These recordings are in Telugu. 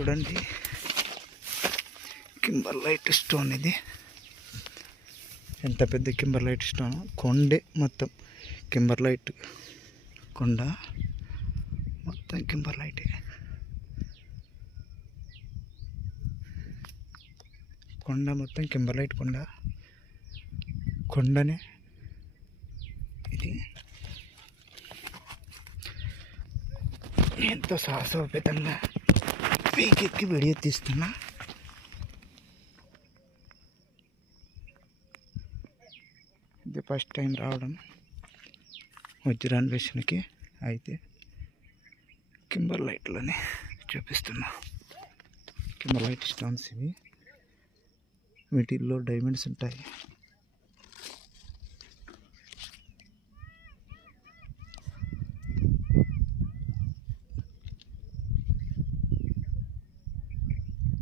చూడండి. కింబర్ లైట్ స్టోన్ ఇది. ఎంత పెద్ద కింబర్ లైట్ స్టోన్? కొండే మొత్తం కింబర్ లైట్. కొండ మొత్తం కింబర్ లైటే. కొండ మొత్తం కింబర్ లైట్ కొండ. కొండనే ఇది. ఎంతో సాహసోపేతంగా పీకెక్కి వీడియో తీస్తున్నా. ఇది ఫస్ట్ టైం రావడం. వజ్రాన్వేషణకి అయితే కింబర్ లైట్లోనే చూపిస్తున్నా. కింబర్ లైట్ స్టోన్స్ ఇవి. వీటిల్లో డైమండ్స్ ఉంటాయి.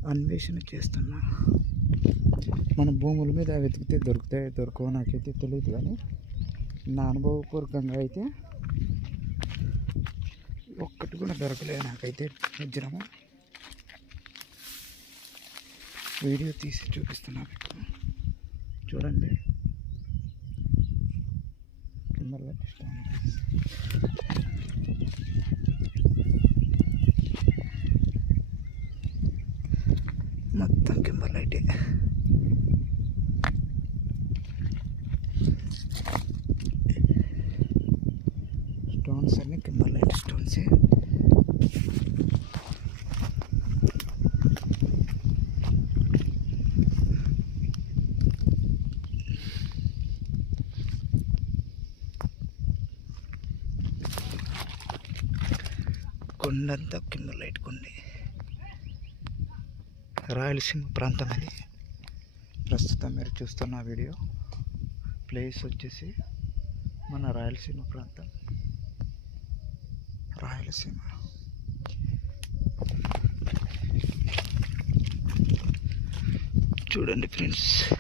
అన్వేషణ చేస్తున్నా మన భూముల మీద వెతికితే దొరుకుతాయి దొరకవో నాకైతే తెలియదు కానీ నా అనుభవపూర్వకంగా అయితే ఒక్కటి కూడా దొరకలేదు నాకైతే వజ్రము వీడియో తీసి చూపిస్తున్నా మీకు. చూడండి. కింద స్టోన్ మొత్తం కింబర్ లైటే స్టోన్స్ అన్ని కింబర్ లైట్ స్టోన్సే కొండంతా కింద లైట్ కొండే రాయలసీమ ప్రాంతం అది ప్రస్తుతం మీరు చూస్తున్న వీడియో. ప్లేస్ వచ్చేసి మన రాయలసీమ ప్రాంతం. రాయలసీమ. చూడండి ఫ్రెండ్స్.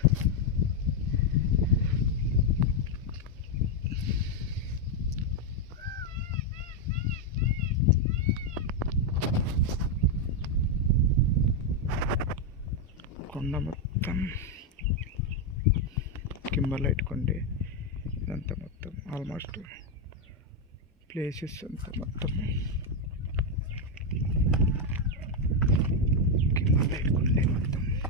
కొండ మొత్తం కింబర్లైట్ కొండే ఇదంతా మొత్తం ఆల్మోస్ట్ ప్లేసెస్ అంతా మొత్తం.